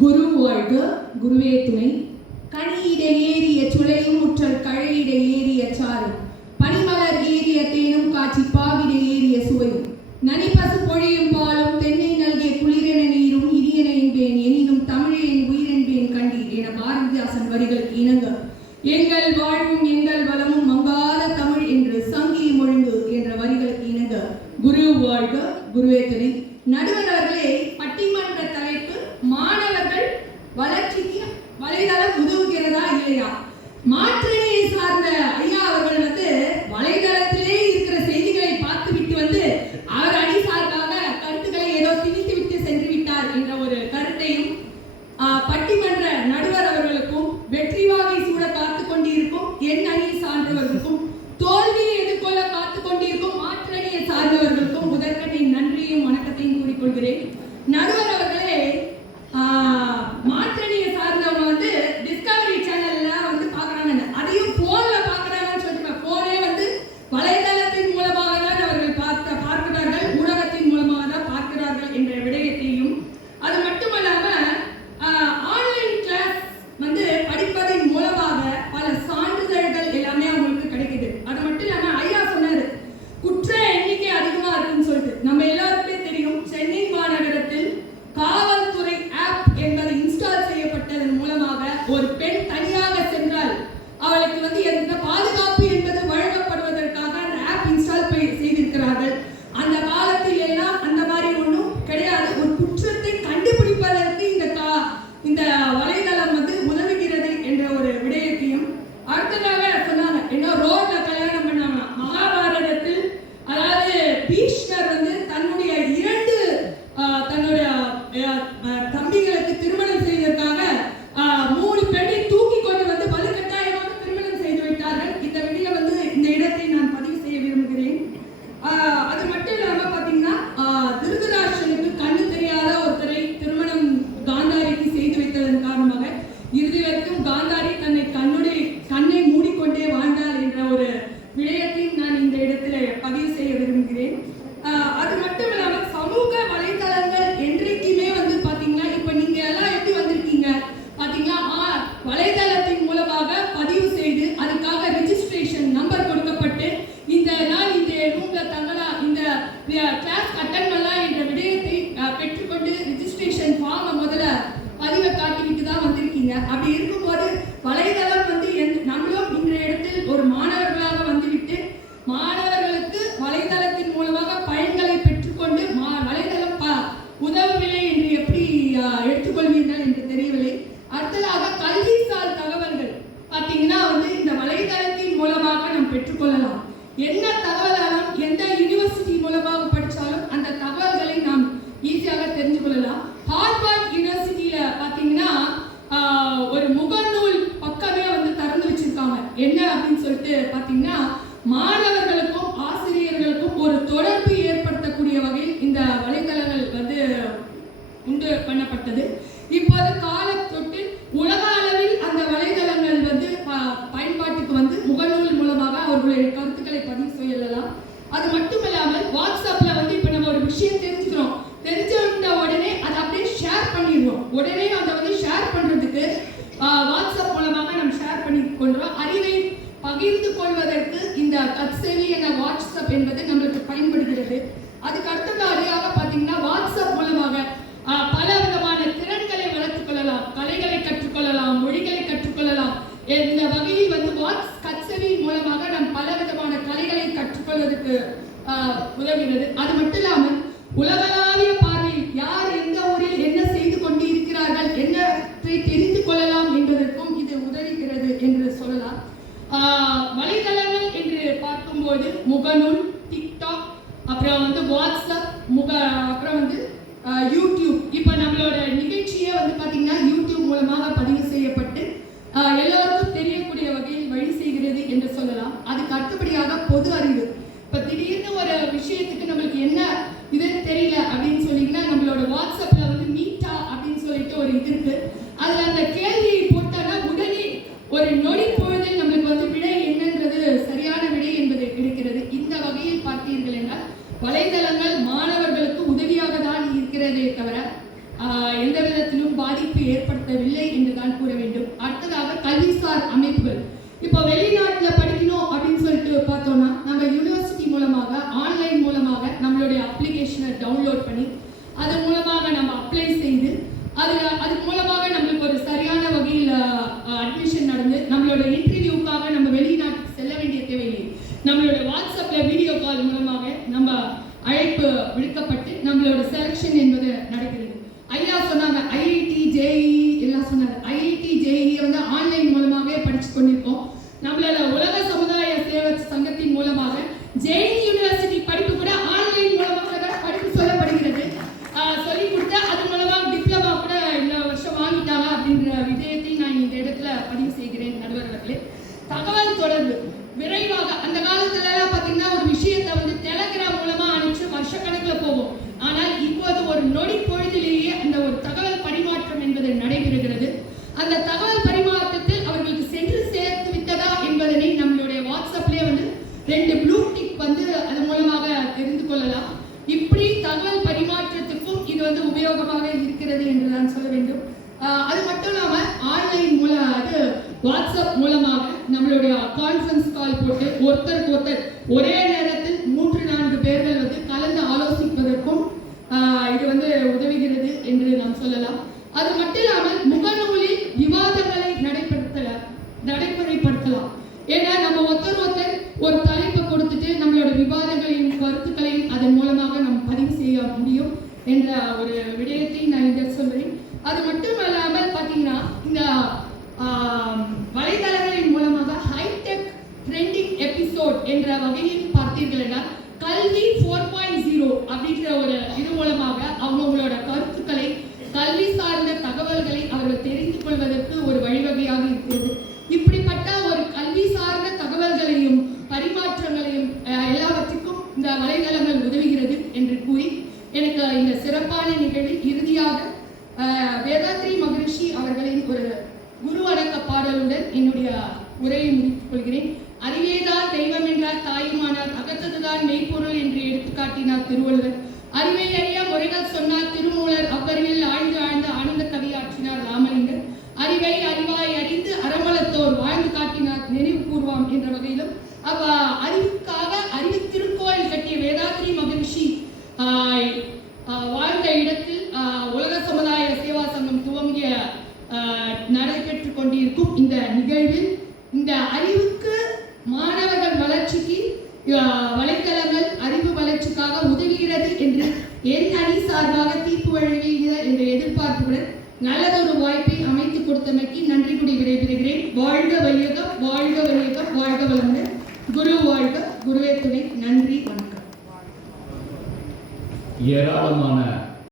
குரு வாழ்க குருவே துணை. கனியிட ஏறிய சுளையும் முற்றல் கழையிட ஏறிய சாரும் பனிமலர் ஏறிய தேனும் காட்சி பாவிட ஏறிய சுவையும் நனிப்பசு பொழியும் பாலும் தென்னை நல்கிய குளிரென நீரும் இனியன என்பேன் எனினும் தமிழே என் உயிரென்பேன் கண்டீர் என பாரதிதாசன் வரிகள் இணங்க எங்கள் வாழ்வும் எங்கள் வளமும் மங்காத தமிழ் என்று சங்கி முழங்கு என்ற வரிகளுக்கு இணங்க குரு வாழ்க குருவே துணை. நடுவர் அவர்களே, பட்டிமன்ற தலைப்பு மாணவர்கள் வளர்ச்சிக்கு வலைதளம் உதவுகிறதா இல்லையா? மாற்றினை சார்ந்த ஐயா அவர்கள் வலைதளத்திலே இருக்கிற செய்திகளை பார்த்துவிட்டு அவர் அணி சார்பாக கருத்துக்களை ஏதோ திணித்து விட்டு சென்று விட்டார் என்ற ஒரு கருத்தையும் பட்டிமன்ற நடுவர் அவர்களுக்கும் வெற்றி வாகை சூட காத்துக் கொண்டிருக்கும் என் அணியை சார்ந்தவர்களுக்கும் தோல்வியை எதிர்கொள்ள காத்துக் கொண்டிருக்கும் மாற்றணியை சார்ந்தவர்களுக்கும் முதற்கனின் நன்றியும் வணக்கத்தையும் கூறிக்கொள்கிறேன். நடுவர் அவர்களே, மாற்றணியை சார்ந்தவங்க டிஸ்கவரி சேனல்ல பாக்குறாங்க, அதையும் போன்ல பாக்குறாங்கன்னு சொல்லிட்டு போனே வலைதளத்தின் மூலமாக தான் அவர்கள் பார்க்கிறார்கள், ஊடகத்தின் மூலமாக தான் பார்க்கிறார்கள் என்ற விடயத்தையும், அது மட்டுமல்லாம ஆன்லைன் கிளாஸ் படிப்பதன் மூலமாக பல சான்றிதழ்கள் எல்லாமே அவங்களுக்கு கிடைக்குது. அது மட்டும் இல்லாம ஐயா சொன்னாரு குற்ற எண்ணிக்கை அதிகமா இருக்குன்னு சொல்லிட்டு. நம்ம எல்லாருக்குமே தெரியும், சென்னை மாநகரத்தில் காவல்துறை ஆப் என்பது இன்ஸ்டால் செய்யப்பட்டதன் மூலமாக ஒரு பெண் தனியாக சென்றால் அவளுக்கு எந்த பாதுகாப்பு என்பது வழங்கப்படுவதற்காக அந்த ஆப் இன்ஸ்டால் செய்திருக்கிறார்கள். அந்த காலத்தில் எல்லாம் அந்த மாதிரி ஒன்றும் கிடையாது. ஒரு குற்றத்தை கண்டுபிடிப்பதற்கு இந்த வலைதளம் உதவுகிறது என்ற ஒரு விடயத்தையும் அடுத்ததாக சொன்னாங்க. என்ன ரோட்ல கல்யாணம் பண்ணாங்க மகாபாரதத்தில், அதாவது பீஷ்மர் தன்னுடைய தம்பிகளுக்கு திருமணம் செய்வதற்காக 3 பெண்ணை தூக்கி கொண்டு வலுக்கட்டாயமாக திருமணம் செய்து விட்டார்கள். இந்த விடிய இந்த இடத்தை நான் பதிவு செய்ய விரும்புகிறேன். அது மட்டும் இல்லாம பாத்தீங்கன்னா திருதராஷ்டிரனுக்கு கண்ணு தெரியாத ஒருத்தரை திருமணம் காந்தாரிக்கு செய்து வைத்ததன் காரணமாக இறுதி வரைக்கும் காந்தாரி கண்ணை மூடிக்கொண்டே வாழ்ந்தாள் என்ற ஒரு விடயத்தையும் நான் இந்த இடத்துல பதிவு செய்ய விரும்புகிறேன். அது மட்டும் இல்லாம சமூக வலைதளங்கள் என்றைக்குமே பாத்தீங்கன்னா இப்ப நீங்க எல்லாம் எப்படி வந்திருக்கீங்க பாத்தீங்கன்னா, வலைதளத்தின் மூலமாக பதிவு செய்து அதுக்காக ரெஜிஸ்ட்ரேஷன் நம்பர் கொடுக்கப்பட்டு இந்த நாள் இந்த ரூம்ல தங்கலாம், இந்த கிளாஸ் அட்டெண்ட் பண்ணலாம் என்ற விடயத்தை பெற்றுக்கொண்டு ரெஜிஸ்ட்ரேஷன் ஃபார்ம் முதல்ல பதிவை காட்டிவிட்டு தான் வந்திருக்கீங்க. அப்படி இருக்கும்போது வலைதளம் நம்மளும் இன்றைய இடத்தில் ஒரு மாணவர்களாக வந்துவிட்டு மாணவர்களுக்கு வலைதளத்தின் மூலமாக பயன்களை பெற்றுக்கொண்டு வலைதளம் உதவவில்லை என்று எப்படி எடுத்துக்கொள்வீர்கள் என்று தெரியவில்லை. அடுத்ததாக கல்விசார் தகவல்கள் பார்த்தீங்கன்னா இந்த வலைதளத்தின் மூலமாக நாம் பெற்றுக்கொள்ளலாம். என்ன தகவலாலும் எந்த யூனிவர்சிட்டி மூலமாக படித்தாலும் அந்த தகவல்களை நாம் ஈஸியாக தெரிஞ்சு கொள்ளலாம். ஹார்வர்ட் யூனிவர்சிட்டியில பார்த்தீங்கன்னா ஒரு முகநூல் பக்கமே திறந்து வச்சிருக்காங்க. என்ன அப்படின்னு சொல்லிட்டு பார்த்தீங்கன்னா, மாணவர்களுக்கும் ஆசிரியர்களுக்கும் ஒரு தொடர்பு ஏற்படுத்தக்கூடிய வகையில் இந்த வலைதளங்கள் உண்டு பண்ணப்பட்டது. இப்போது கால தொட்டு உலக அளவில் அந்த வலைதளங்கள் பயன்பாட்டுக்கு முகநூல் மூலமாக அவர்களுடைய கருத்துக்களை பதிவு செய்யலாம். அது மட்டுமல்லாமல் வாட்ஸ்அப்ல இப்ப நம்ம ஒரு விஷயம் தெரிஞ்சுக்கிறோம், தெரிஞ்சுட்ட உடனே அதை அப்படியே ஷேர் பண்ணிடுறோம். உடனே அதை ஷேர் பண்றதுக்கு வாட்ஸ்அப் மூலமாக நம்ம ஷேர் பண்ணி கொள்றோம். அறிவை பகிர்ந்து கொள்வதற்கு இந்த கட்செவி என வாட்ஸ்அப் என்பது நம்மளுக்கு பயன்படுகிறது. அதுக்கு அடுத்ததாக பார்த்தீங்கன்னா வாட்ஸ்அப் மூலமாக பல விதமான திறன்களை வளர்த்துக் கொள்ளலாம், கலைகளை கற்றுக்கொள்ளலாம், மொழிகளை கற்றுக்கொள்ளலாம். இந்த வகையில் கட்செவி மூலமாக நாம் பல விதமான கலைகளை கற்றுக்கொள்வதற்கு உதவுகிறது. அது மட்டும் இல்லாமல் உலகளாவிய பார்வையில் யார் எந்த ஊரில் என்ன செய்து கொண்டு இருக்கிறார்கள் என்னத்தை தெரிந்து கொள்ளலாம் என்பதற்கும் இது உதவுகிறது என்று சொல்லலாம். வலைதளங்கள் என்று பார்க்கும்போது முகநூல், டிக்டாக், அப்புறம் வாட்ஸ்அப், அப்புறம் யூடியூப். இப்போ நம்மளோட நிகழ்ச்சியே பார்த்தீங்கன்னா யூடியூப் மூலமாக பதிவு செய்யப்பட்டு எல்லோருக்கும் தெரியக்கூடிய வகையில் வழி செய்கிறது என்று சொல்லலாம். அதுக்கு அடுத்தபடியாக பொது அறிவு. இப்போ திடீர்னு ஒரு விஷயத்துக்கு நம்மளுக்கு என்ன இது தெரியல அப்படின்னு சொன்னீங்கன்னா, நம்மளோட வாட்ஸ்அப்ல மீட்டா அப்படின்னு சொல்லிட்டு ஒரு இது இருக்கு. அதுல அந்த கேள்வியை போட்டோன்னா உடனே ஒரு நொடி பொழுதில் நம்மளுக்கு விடை என்னன்றது சரியான விடை என்பது கிடைக்கிறது. இந்த வகையில் பார்த்தீர்கள் என்றால் வலைதளங்கள் மாணவர்களுக்கு உதவி பயன்படுத்தப்படவில்லை என்றுதான் கூற வேண்டும். அடுத்ததாக கல்விசார் அமைப்புகள். இப்போ வெளிநாட்டில் படிக்கணும் அப்படின்னு சொல்லிட்டு பார்த்தோம்னா நம்ம யூனிவர்சிட்டி மூலமாக ஆன்லைன் மூலமாக நம்மளுடைய அப்ளிகேஷனை டவுன்லோட் பண்ணி அது மூலமாக நம்ம அப்ளை செய்து அது மூலமாக நம்மளுக்கு ஒரு சரியான வகையில் அட்மிஷன் நடந்து நம்மளோட இன்டர்வியூக்காக நம்ம வெளிநாட்டுக்கு செல்ல வேண்டிய தேவையில்லை. நம்மளோட வாட்ஸ்அப்பில் வீடியோ கால் மூலமாக நம்ம அழைப்பு விடுக்கப்பட்டு நம்மளோட செலெக்ஷன் என்பது நடக்கிறது. ஐயா சொன்னாங்க ஐஐடி ஜேஇ எல்லாம் சொன்னாங்க. ஐஐடி ஜேஇ வந்து ஆன்லைன் மூலமாகவே படிச்சு கொண்டிருக்கோம். நம்மளோட உலக சமுதாய சேவை சங்கத்தின் மூலமாக ஜேஇ யூனிவர்சிட்டி படிப்பு கூட ஆன்லைன் மூலமாக தான் படிப்பு சொல்லப்படுகிறது. சொல்லி கொடுத்தா அது மூலமாக டிப்ளமா கூட இந்த வருஷம் வாங்கிட்டாங்க அப்படின்ற விஷயத்தை நான் இந்த இடத்துல பதிவு செய்கிறேன். நடுவர்களே, தகவல் தொடர்பு விரைவாக அந்த காலத்துல எல்லாம் பார்த்தீங்கன்னா ஒரு விஷயத்தை வந்து டெலகிராம் மூலமா அனுப்பிச்சு வருஷக்கணக்கில் போகும். ஆனால் இப்போது ஒரு நொடி பொழுதிலேயே அந்த ஒரு தகவல் பரிமாற்றம் என்பது நடைபெறுகிறது. அந்த தகவல் பரிமாற்றத்தில் அவர்களுக்கு சென்று சேர்த்து விட்டதா என்பதனை நம்மளுடைய வாட்ஸ்அப்லேயே வந்து 2 ப்ளூ டிக் வந்து அது மூலமாக தெரிந்து கொள்ளலாம். இப்படி தகவல் பரிமாற்றத்துக்கும் இது வந்து உபயோகமாக இருக்கிறது என்று நான் சொல்ல வேண்டும். அது மட்டும் இல்லாமல் ஆன்லைன் மூலம் அது வாட்ஸ்அப் மூலமாக நம்மளுடைய கான்ஃபரன்ஸ் கால் போட்டு ஒருத்தருக்கு ஒருத்தர் ஒரே நேரத்தில் 3-4 பேர்கள் வந்து கலந்து ஆலோசிப்பதற்கும் இது வந்து உதவுகிறது என்று நாம் சொல்லலாம். அது மட்டும் இல்லாமல் முகநூலில் விவாதங்களை நடைமுறைப்படுத்தலாம். ஏன்னா நம்ம ஒருத்தர் ஒரு தலைப்பை கொடுத்துட்டு நம்மளோட விவாதங்களையும் கருத்துக்களையும் அதன் மூலமாக நம்ம பதிவு செய்ய முடியும் என்ற ஒரு விடயத்தை நான் இங்க சொல்றேன். அது மட்டும் இல்லாமல் பார்த்தீங்கன்னா இந்த வலைதளங்களின் மூலமாக ஹைடெக் ட்ரெண்டிங் எபிசோட் என்ற வகையில் பார்த்தீர்கள் என்றால் கல்வி 4.0 அப்படின்ற ஒரு இது மூலமாக அவங்களோட கருத்துக்களை கல்வி சார்ந்த தகவல்களை அவர்கள் தெரிந்து கொள்வதற்கு ஒரு வழிவகையாக இருக்கிறது. இப்படிப்பட்ட ஒரு கல்வி சார்ந்த தகவல்களையும் பரிமாற்றங்களையும் எல்லாவற்றுக்கும் இந்த வலைதளங்கள் உதவுகிறது என்று கூறி எனக்கு இந்த சிறப்பான நிகழ்வில் இறுதியாக வேதாத்ரி மகரிஷி அவர்களின் ஒரு குரு வணக்க பாடலுடன் என்னுடைய உரையை முடித்துக் கொள்கிறேன். அறிவேதான் தெய்வம் என்றார் தாயுமானார், அகத்ததுதான் மெய்ப்பொருள் என்று எடுத்துக்காட்டினார் திருவள்ளுவர். அறிவை அறிய முறைகள் சொன்னார் திருமூலர், அவ்வறிவில் ஆழ்ந்து ஆனந்த கவி ஆற்றினார் ராமலிங்கர். அறிவை அறிவாய் அறிந்து அறமளத்தோர் வாழ்ந்து காட்டினார் நினைவு கூர்வாம் என்ற வகையிலும் அறிவுக்காக அறிவு திருக்கோயில் கட்டிய வேதாத்ரி மகரிஷி வாழ்ந்த இடத்தில் உலக சமுதாய சேவா சங்கம் துவங்கிய நடைபெற்றுக் கொண்டிருக்கும் இந்த நிகழ்வில் இந்த அறிவுக்கு மாணவர்கள் வளர்ச்சிக்கு வலைத்தளங்கள் அறிவு வளர்ச்சிக்காக உதவுகிறது என்று என் அணி சார்பாக தீர்ப்பு வழங்குகிற என்ற எதிர்பார்ப்புடன் நல்லதொரு வாய்ப்பை அமைத்து கொடுத்தமைக்கு நன்றி கூறி விடைபெறுகிறேன். வாழ்க வையகம், வாழ்க வையகம், வாழ்க வளமுடன். குரு வாழ்க, குருவே துணை. நன்றி, வணக்கம். ஏராளமான